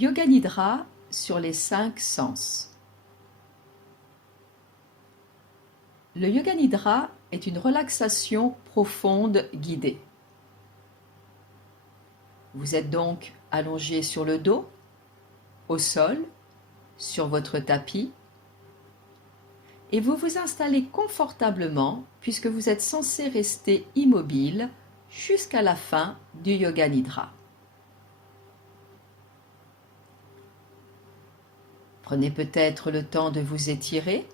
Yoga Nidra sur les 5 sens. Le Yoga Nidra est une relaxation profonde guidée. Vous êtes donc allongé sur le dos, au sol, sur votre tapis, et vous vous installez confortablement puisque vous êtes censé rester immobile jusqu'à la fin du Yoga Nidra. Prenez peut-être le temps de vous étirer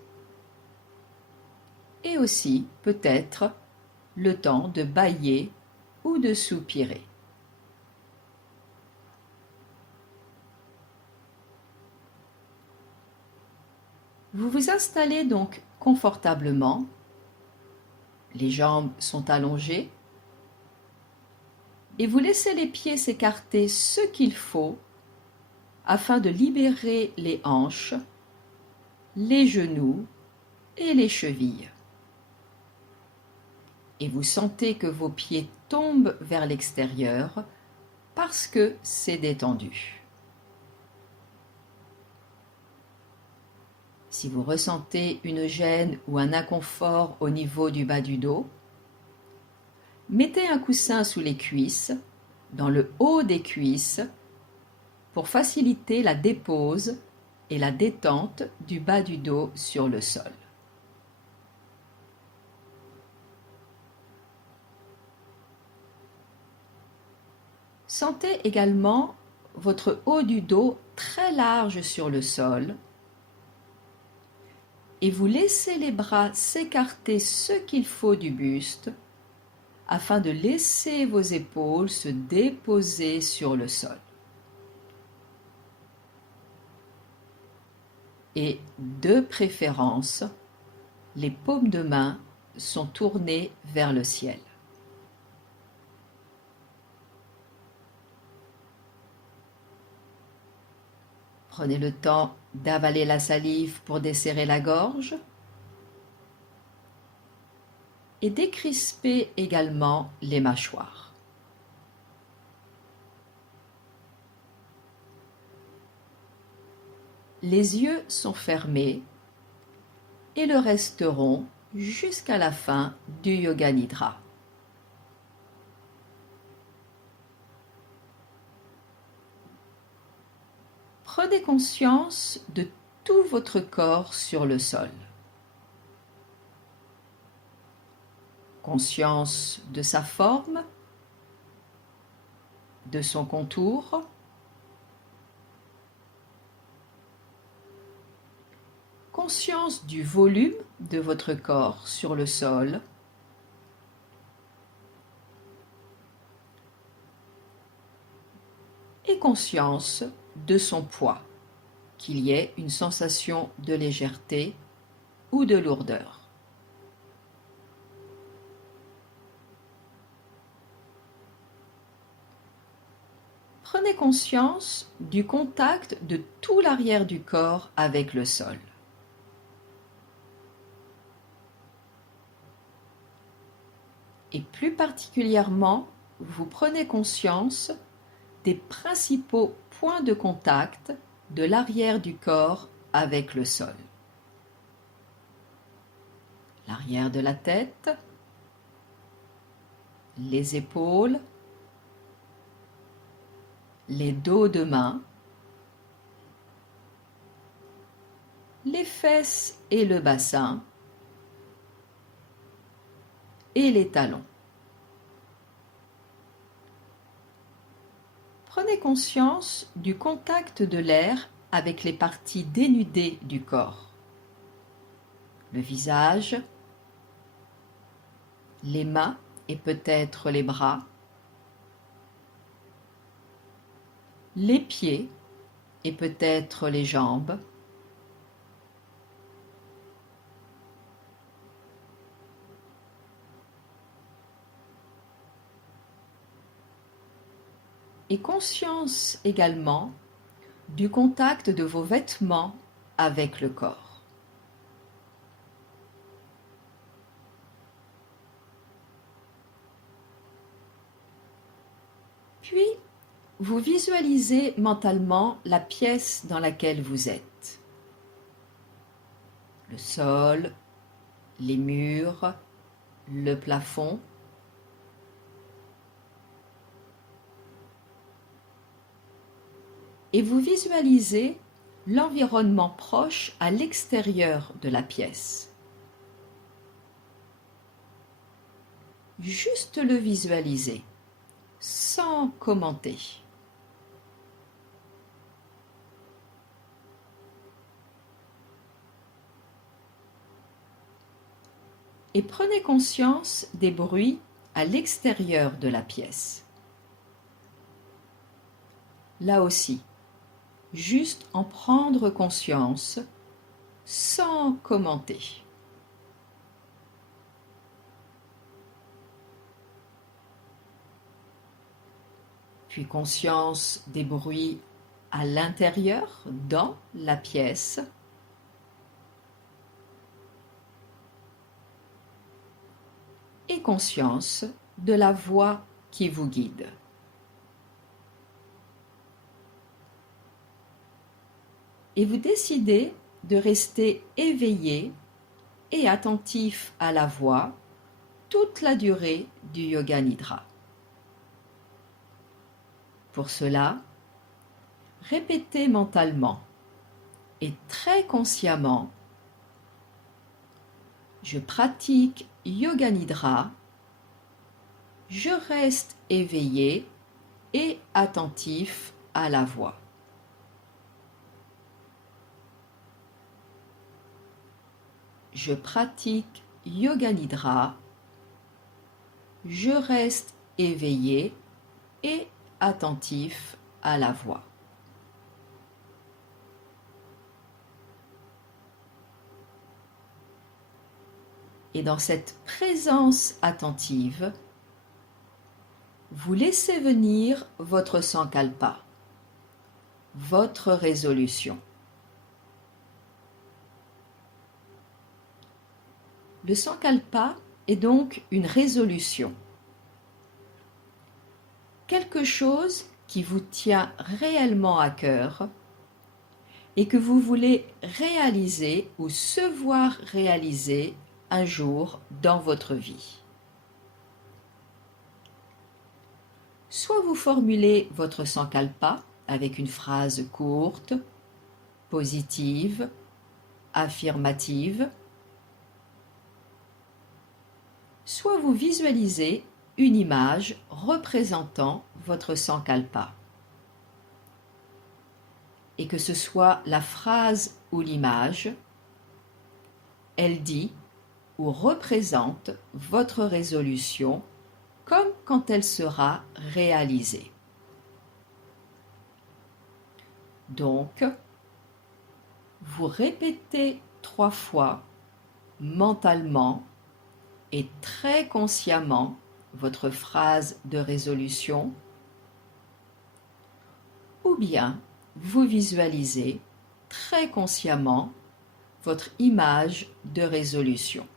et aussi peut-être le temps de bâiller ou de soupirer. Vous vous installez donc confortablement, les jambes sont allongées et vous laissez les pieds s'écarter ce qu'il faut afin de libérer les hanches, les genoux et les chevilles. Et vous sentez que vos pieds tombent vers l'extérieur parce que c'est détendu. Si vous ressentez une gêne ou un inconfort au niveau du bas du dos, mettez un coussin sous les cuisses, dans le haut des cuisses, pour faciliter la dépose et la détente du bas du dos sur le sol. Sentez également votre haut du dos très large sur le sol et vous laissez les bras s'écarter ce qu'il faut du buste afin de laisser vos épaules se déposer sur le sol. Et de préférence, les paumes de main sont tournées vers le ciel. Prenez le temps d'avaler la salive pour desserrer la gorge et décrisper également les mâchoires. Les yeux sont fermés et le resteront jusqu'à la fin du Yoga Nidra. Prenez conscience de tout votre corps sur le sol. Conscience de sa forme, de son contour, conscience du volume de votre corps sur le sol, et conscience de son poids, qu'il y ait une sensation de légèreté ou de lourdeur. Prenez conscience du contact de tout l'arrière du corps avec le sol. Et plus particulièrement, vous prenez conscience des principaux points de contact de l'arrière du corps avec le sol. L'arrière de la tête, les épaules, les dos de main, les fesses et le bassin, et les talons. Prenez conscience du contact de l'air avec les parties dénudées du corps. Le visage, les mains et peut-être les bras, les pieds et peut-être les jambes, et conscience également du contact de vos vêtements avec le corps. Puis, vous visualisez mentalement la pièce dans laquelle vous êtes. Le sol, les murs, le plafond. Et vous visualisez l'environnement proche à l'extérieur de la pièce. Juste le visualiser, sans commenter. Et prenez conscience des bruits à l'extérieur de la pièce. Là aussi, juste en prendre conscience sans commenter. Puis conscience des bruits à l'intérieur, dans la pièce. Et conscience de la voix qui vous guide. Et vous décidez de rester éveillé et attentif à la voix toute la durée du Yoga Nidra. Pour cela, répétez mentalement et très consciemment: je pratique Yoga Nidra, je reste éveillé et attentif à la voix. Je pratique Yoga Nidra, je reste éveillé et attentif à la voix. Et dans cette présence attentive, vous laissez venir votre sankalpa, votre résolution. Le sankalpa est donc une résolution. Quelque chose qui vous tient réellement à cœur et que vous voulez réaliser ou se voir réaliser un jour dans votre vie. Soit vous formulez votre sankalpa avec une phrase courte, positive, affirmative, soit vous visualisez une image représentant votre sankalpa. Et que ce soit la phrase ou l'image, elle dit ou représente votre résolution comme quand elle sera réalisée. Donc, vous répétez 3 fois mentalement et très consciemment votre phrase de résolution, ou bien vous visualisez très consciemment votre image de résolution,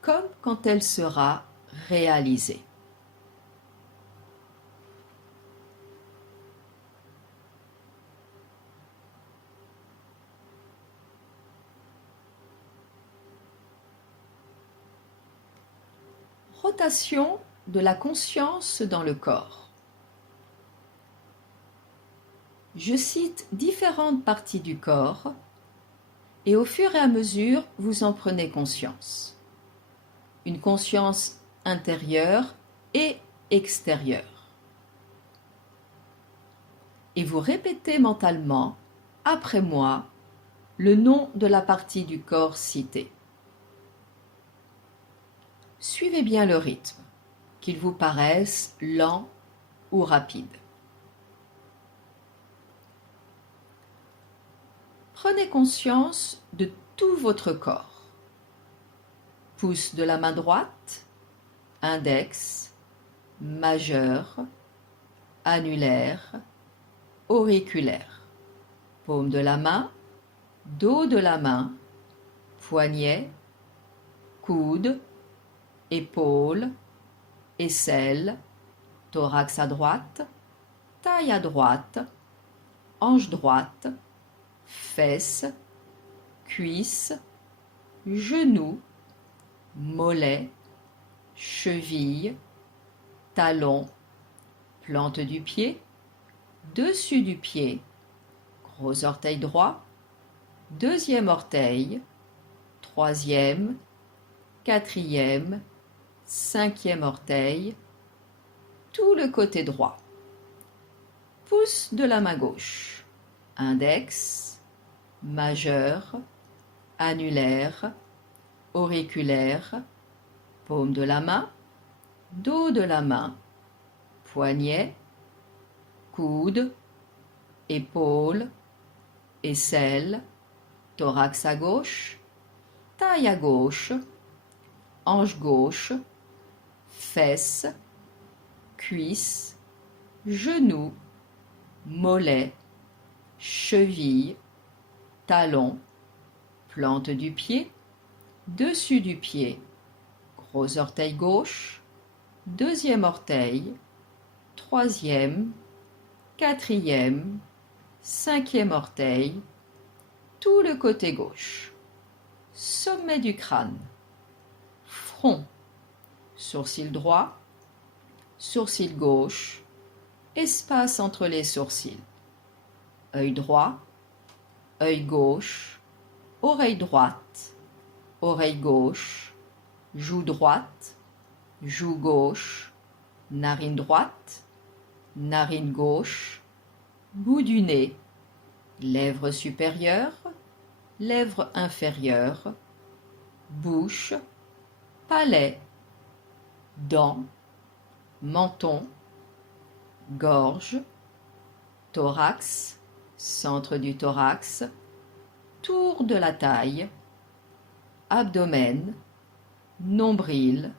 comme quand elle sera réalisée. Rotation de la conscience dans le corps. Je cite différentes parties du corps et au fur et à mesure, vous en prenez conscience. Une conscience intérieure et extérieure. Et vous répétez mentalement, après moi, le nom de la partie du corps citée. Suivez bien le rythme, qu'il vous paraisse lent ou rapide. Prenez conscience de tout votre corps. Pouce de la main droite, index, majeur, annulaire, auriculaire. Paume de la main, dos de la main, poignet, coude, épaules, aisselle, thorax à droite, taille à droite, hanche droite, fesses, cuisses, genoux, mollets, chevilles, talons, plante du pied, dessus du pied, gros orteil droit, deuxième orteil, troisième, quatrième, cinquième orteil, tout le côté droit. Pouce de la main gauche, index, majeur, annulaire, auriculaire, paume de la main, dos de la main, poignet, coude, épaule, aisselle, thorax à gauche, taille à gauche, hanche gauche, fesses, cuisses, genoux, mollets, chevilles, talons, plante du pied, dessus du pied, gros orteil gauche, deuxième orteil, troisième, quatrième, cinquième orteil, tout le côté gauche, sommet du crâne, front, sourcil droit, sourcil gauche, espace entre les sourcils, œil droit, œil gauche, oreille droite, oreille gauche, joue droite, joue gauche, narine droite, narine gauche, bout du nez, lèvres supérieures, lèvres inférieures, bouche, palais, dents, menton, gorge, thorax, centre du thorax, tour de la taille, abdomen, nombril,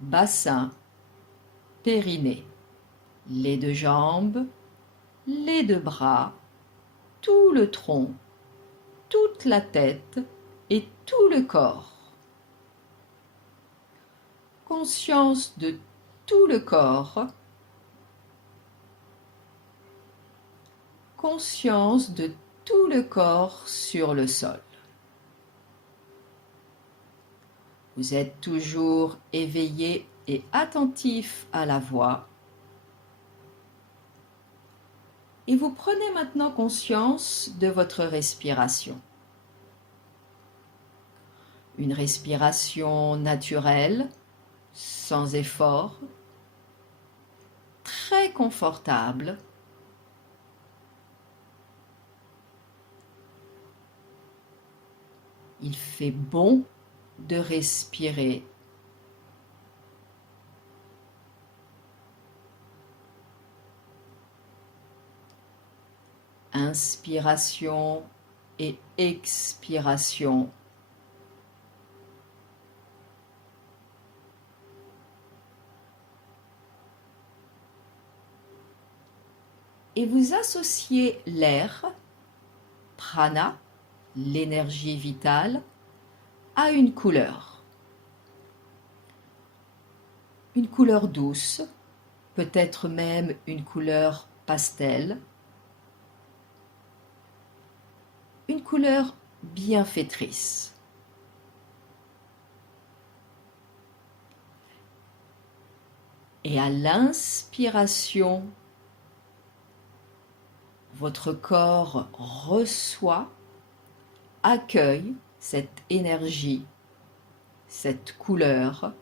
bassin, périnée, les deux jambes, les deux bras, tout le tronc, toute la tête et tout le corps. Conscience de tout le corps, conscience de tout le corps sur le sol. Vous êtes toujours éveillé et attentif à la voix. Et vous prenez maintenant conscience de votre respiration. Une respiration naturelle, sans effort, très confortable. Il fait bon de respirer. Inspiration et expiration. Et vous associez l'air, prana, l'énergie vitale, à une couleur. Une couleur douce, peut-être même une couleur pastel. Une couleur bienfaitrice. Et à l'inspiration, votre corps reçoit, accueille cette énergie, cette couleur,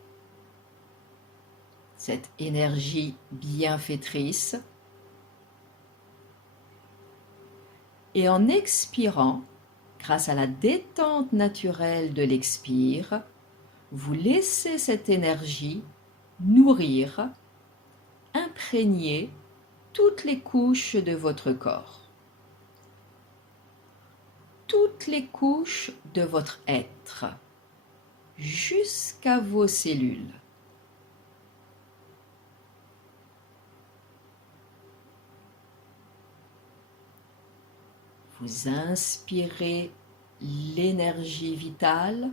cette énergie bienfaitrice. Et en expirant, grâce à la détente naturelle de l'expire, vous laissez cette énergie nourrir, imprégner toutes les couches de votre corps, toutes les couches de votre être, jusqu'à vos cellules. Vous inspirez l'énergie vitale,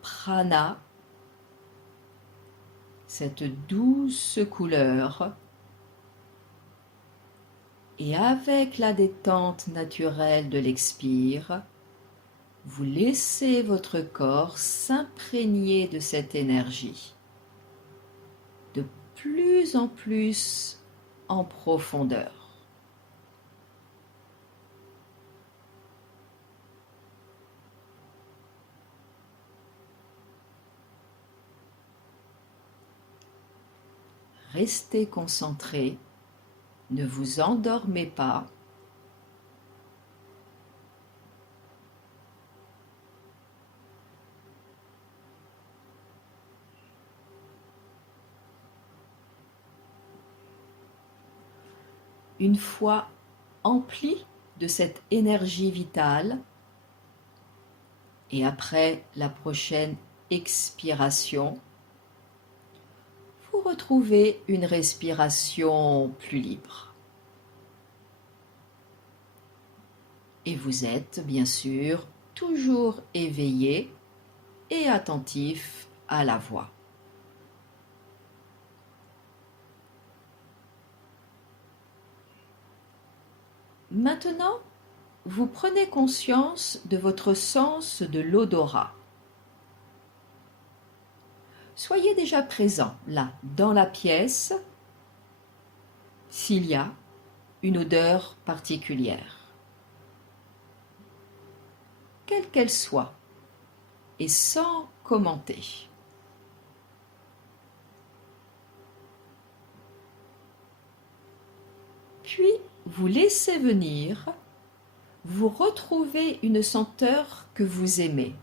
prana, cette douce couleur et avec la détente naturelle de l'expire, vous laissez votre corps s'imprégner de cette énergie, de plus en plus en profondeur. Restez concentré, ne vous endormez pas. Une fois empli de cette énergie vitale, et après la prochaine expiration, vous retrouvez une respiration plus libre. Et vous êtes, bien sûr, toujours éveillé et attentif à la voix. Maintenant, vous prenez conscience de votre sens de l'odorat. Soyez déjà présent, là, dans la pièce, s'il y a une odeur particulière, quelle qu'elle soit, et sans commenter. Puis, vous laissez venir, vous retrouvez une senteur que vous aimez.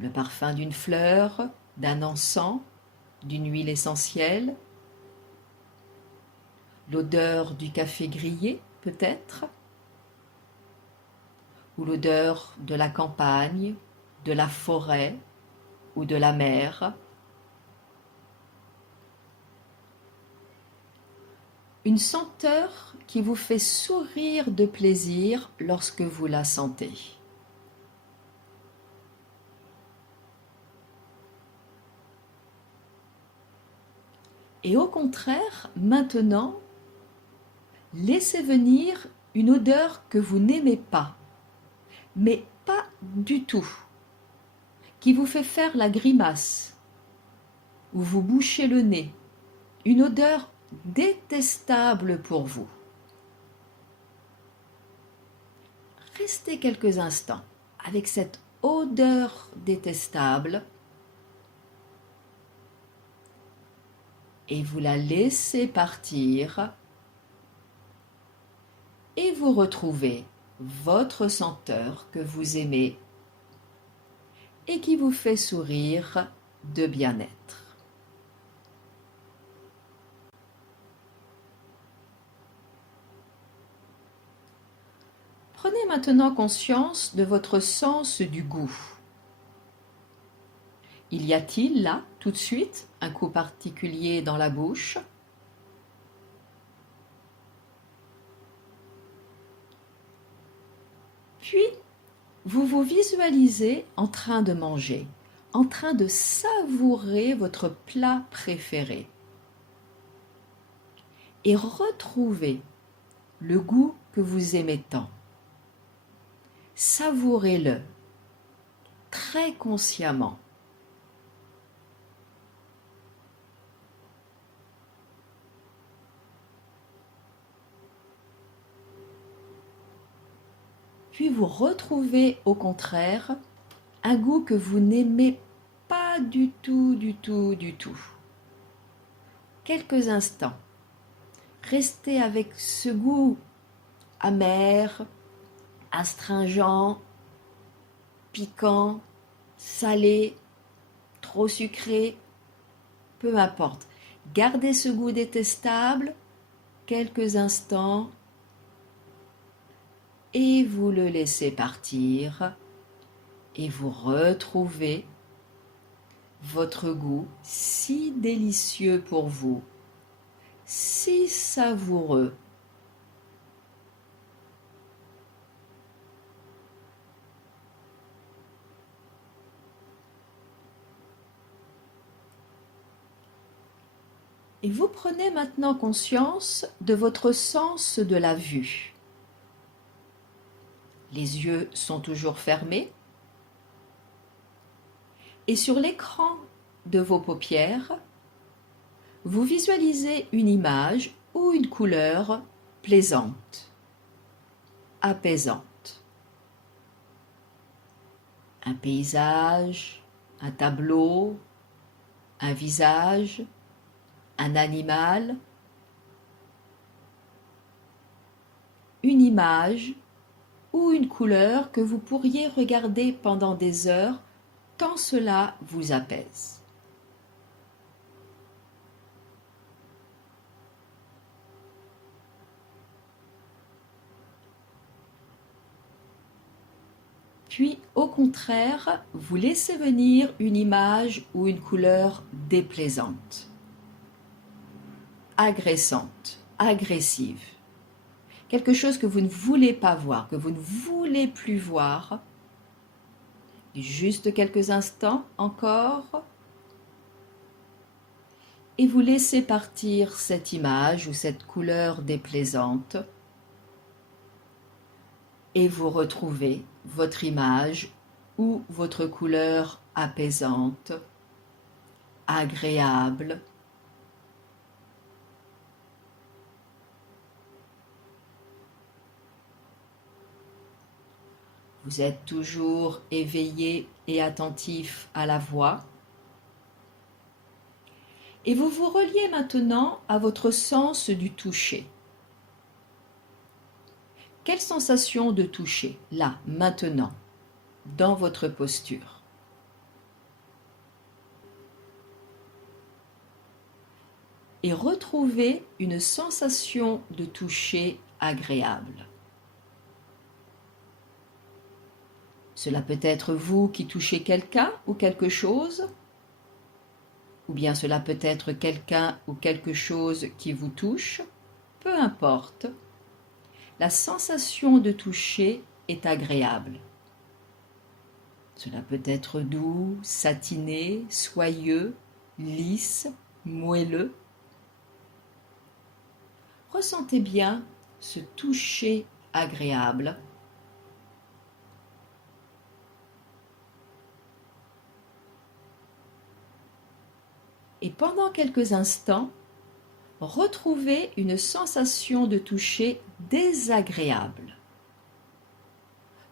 Le parfum d'une fleur, d'un encens, d'une huile essentielle, l'odeur du café grillé peut-être, ou l'odeur de la campagne, de la forêt ou de la mer. Une senteur qui vous fait sourire de plaisir lorsque vous la sentez. Et au contraire, maintenant, laissez venir une odeur que vous n'aimez pas, mais pas du tout, qui vous fait faire la grimace, ou vous bouchez le nez, une odeur détestable pour vous. Restez quelques instants avec cette odeur détestable et vous la laissez partir et vous retrouvez votre senteur que vous aimez et qui vous fait sourire de bien-être. Prenez maintenant conscience de votre sens du goût. Y a-t-il là, tout de suite, un goût particulier dans la bouche ? Puis, vous vous visualisez en train de manger, en train de savourer votre plat préféré. Et retrouvez le goût que vous aimez tant. Savourez-le très consciemment. Puis vous retrouvez au contraire un goût que vous n'aimez pas du tout, du tout, du tout. Quelques instants. Restez avec ce goût amer, astringent, piquant, salé, trop sucré, peu importe. Gardez ce goût détestable quelques instants et vous le laissez partir et vous retrouvez votre goût si délicieux pour vous, si savoureux. Et vous prenez maintenant conscience de votre sens de la vue. Les yeux sont toujours fermés. Et sur l'écran de vos paupières, vous visualisez une image ou une couleur plaisante, apaisante. Un paysage, un tableau, un visage, un animal, une image ou une couleur que vous pourriez regarder pendant des heures tant cela vous apaise. Puis, au contraire, vous laissez venir une image ou une couleur déplaisante, agressante, agressive. Quelque chose que vous ne voulez pas voir, que vous ne voulez plus voir. Juste quelques instants encore. Et vous laissez partir cette image ou cette couleur déplaisante. Et vous retrouvez votre image ou votre couleur apaisante, agréable. Vous êtes toujours éveillé et attentif à la voix. Et vous vous reliez maintenant à votre sens du toucher. Quelle sensation de toucher, là, maintenant, dans votre posture? Et retrouvez une sensation de toucher agréable. Cela peut être vous qui touchez quelqu'un ou quelque chose, ou bien cela peut être quelqu'un ou quelque chose qui vous touche, peu importe. La sensation de toucher est agréable. Cela peut être doux, satiné, soyeux, lisse, moelleux. Ressentez bien ce toucher agréable. Et pendant quelques instants, retrouvez une sensation de toucher désagréable.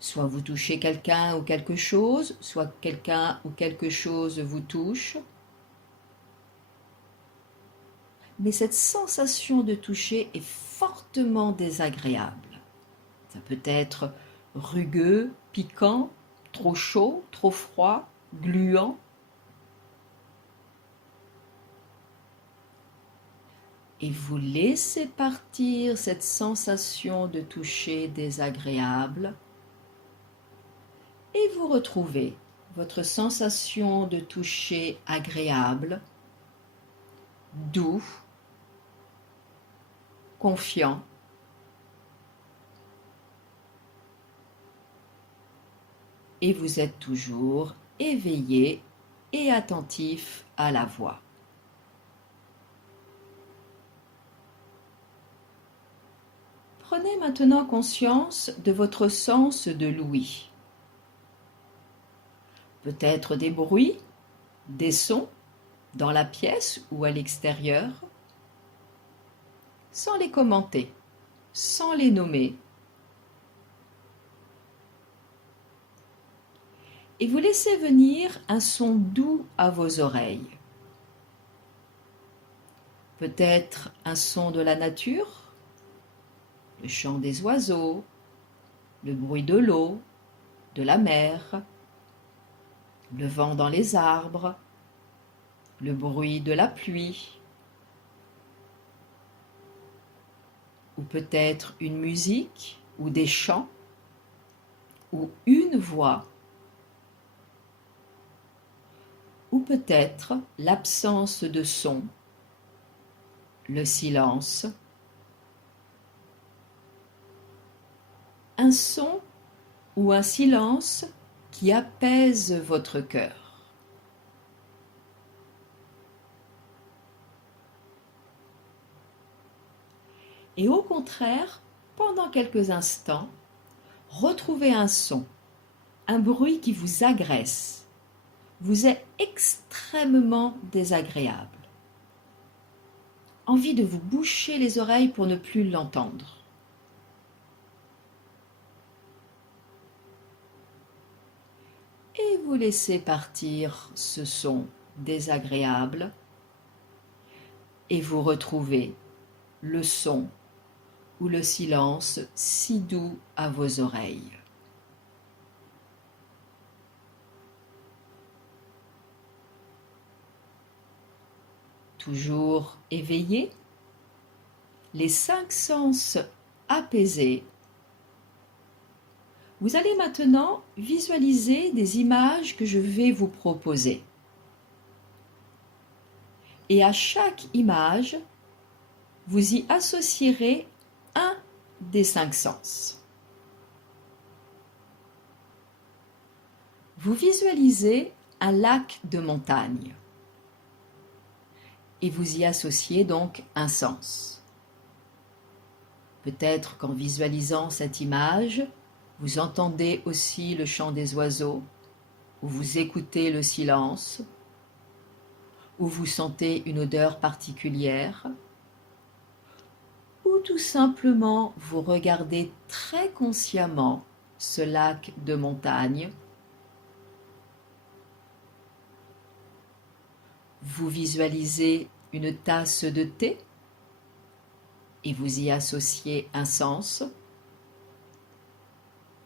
Soit vous touchez quelqu'un ou quelque chose, soit quelqu'un ou quelque chose vous touche. Mais cette sensation de toucher est fortement désagréable. Ça peut être rugueux, piquant, trop chaud, trop froid, gluant. Et vous laissez partir cette sensation de toucher désagréable et vous retrouvez votre sensation de toucher agréable, doux, confiant. Et vous êtes toujours éveillé et attentif à la voix. Prenez maintenant conscience de votre sens de l'ouïe. Peut-être des bruits, des sons, dans la pièce ou à l'extérieur, sans les commenter, sans les nommer. Et vous laissez venir un son doux à vos oreilles. Peut-être un son de la nature, le chant des oiseaux, le bruit de l'eau, de la mer, le vent dans les arbres, le bruit de la pluie, ou peut-être une musique ou des chants, ou une voix, ou peut-être l'absence de son, le silence, un son ou un silence qui apaise votre cœur. Et au contraire, pendant quelques instants, retrouvez un son, un bruit qui vous agresse, vous est extrêmement désagréable. Envie de vous boucher les oreilles pour ne plus l'entendre. Et vous laissez partir ce son désagréable et vous retrouvez le son ou le silence si doux à vos oreilles. Toujours éveillé, les 5 sens apaisés, vous allez maintenant visualiser des images que je vais vous proposer. Et à chaque image, vous y associerez un des 5 sens. Vous visualisez un lac de montagne et vous y associez donc un sens. Peut-être qu'en visualisant cette image, vous entendez aussi le chant des oiseaux, ou vous écoutez le silence, ou vous sentez une odeur particulière, ou tout simplement vous regardez très consciemment ce lac de montagne. Vous visualisez une tasse de thé et vous y associez un sens,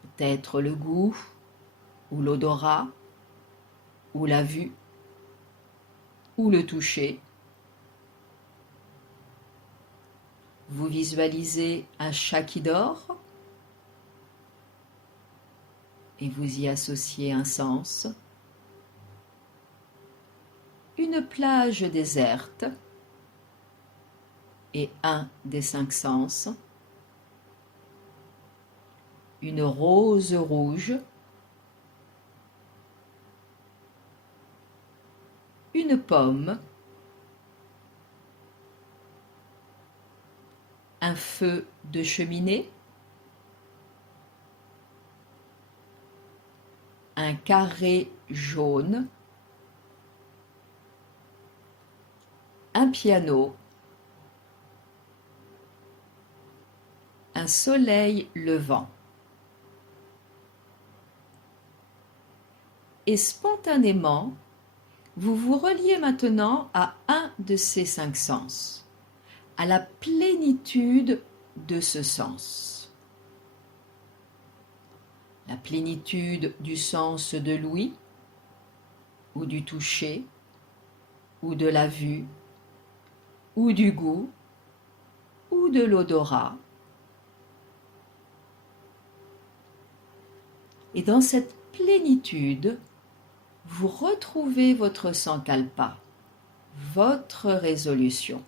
peut-être le goût, ou l'odorat, ou la vue, ou le toucher. Vous visualisez un chat qui dort et vous y associez un sens. Une plage déserte et un des 5 sens. Une rose rouge. Une pomme. Un feu de cheminée. Un carré jaune. Un piano. Un soleil levant. Et spontanément, vous vous reliez maintenant à un de ces 5 sens, à la plénitude de ce sens. La plénitude du sens de l'ouïe, ou du toucher, ou de la vue, ou du goût, ou de l'odorat. Et dans cette plénitude, vous retrouvez votre sankalpa, votre résolution.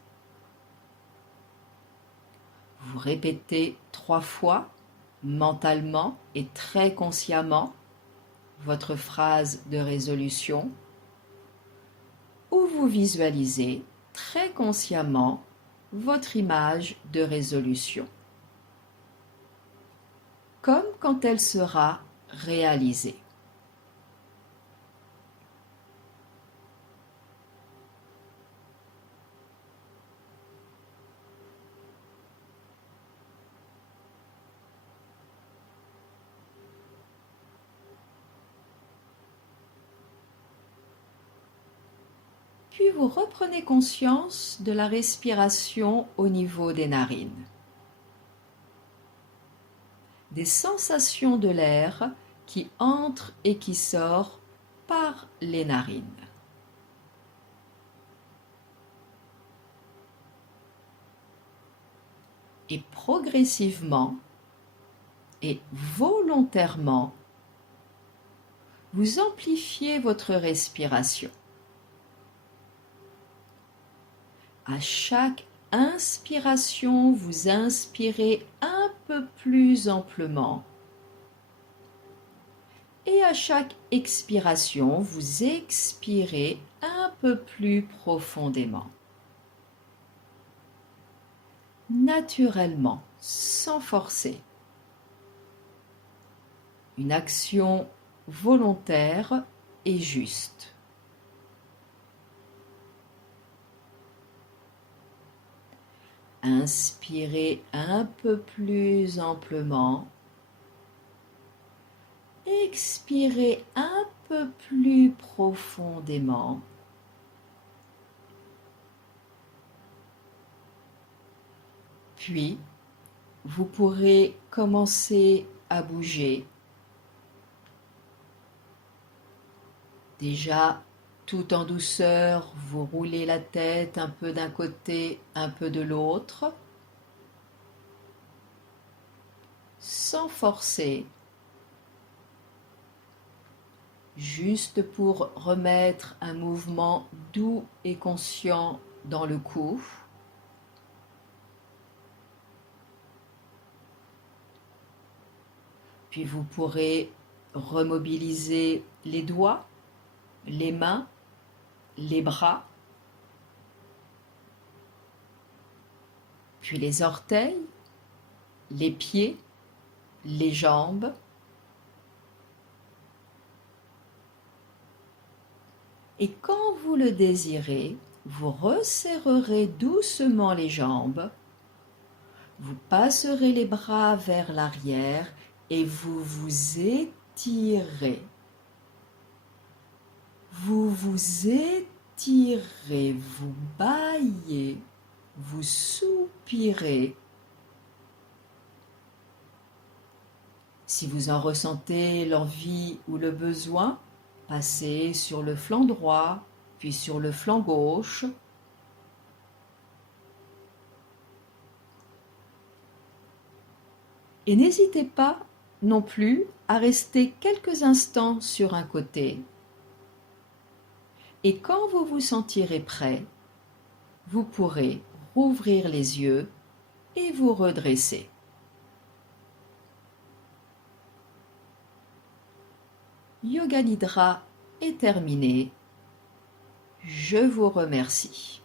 Vous répétez 3 fois, mentalement et très consciemment, votre phrase de résolution, ou vous visualisez très consciemment votre image de résolution, comme quand elle sera réalisée. Puis vous reprenez conscience de la respiration au niveau des narines, des sensations de l'air qui entre et qui sort par les narines. Et progressivement et volontairement, vous amplifiez votre respiration. À chaque inspiration, vous inspirez un peu plus amplement. Et à chaque expiration, vous expirez un peu plus profondément. naturellement, sans forcer. Une action volontaire et juste. Inspirez un peu plus amplement. Expirez un peu plus profondément. Puis, vous pourrez commencer à bouger. Déjà, tout en douceur, vous roulez la tête un peu d'un côté, un peu de l'autre, sans forcer, juste pour remettre un mouvement doux et conscient dans le cou. Puis vous pourrez remobiliser les doigts, les mains, les bras, puis les orteils, les pieds, les jambes. Et quand vous le désirez, vous resserrerez doucement les jambes, vous passerez les bras vers l'arrière et vous vous étirez. Vous vous étirez, vous bâillez, vous soupirez. Si vous en ressentez l'envie ou le besoin, passez sur le flanc droit, puis sur le flanc gauche. Et n'hésitez pas non plus à rester quelques instants sur un côté. Et quand vous vous sentirez prêt, vous pourrez rouvrir les yeux et vous redresser. Yoga Nidra est terminé. Je vous remercie.